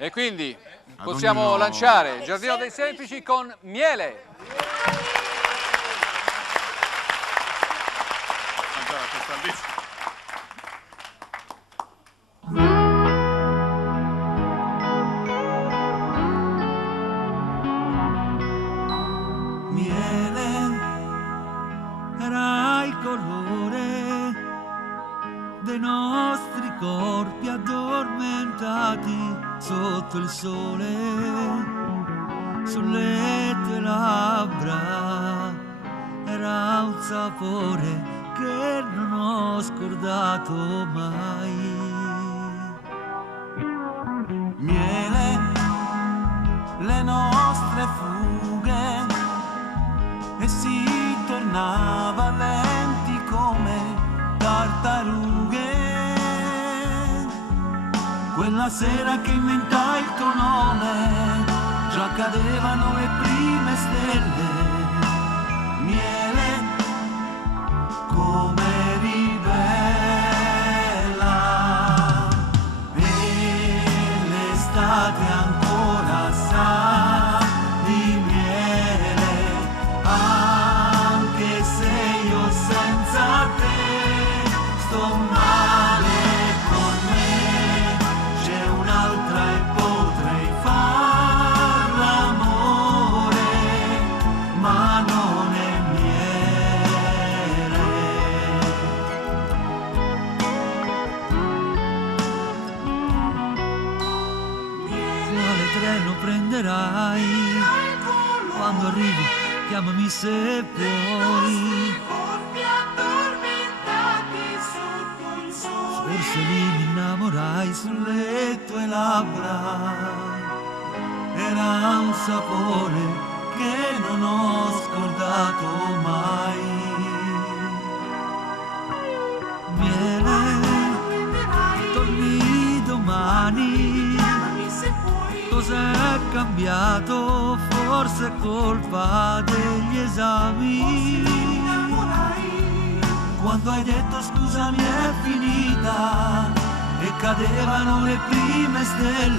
E quindi possiamo lanciare il Giardino dei Semplici con Miele. Miele era il colore dei nostri corpi addormentati sotto il sole, sulle tue labbra era un sapore che non ho scordato mai. Miele, le nostre fughe, e si tornava lenti come tartarughe. Quella sera che inventai il tuo nome, già cadevano le prime stelle. Miele, come eri bella, e l'estate ancora sa di miele, anche se io senza te sto male con me. C'è un'altra e potrei far l'amore, ma non è miele. Quale treno prenderai? Quando arrivi chiamami se puoi. Forse lì mi innamorai sulle tue labbra. Era un sapore che non ho scordato mai. Miele, torni domani. Cos'è cambiato? Forse è colpa degli esami. Quando hai detto scusami è finita e cadevano le prime stelle.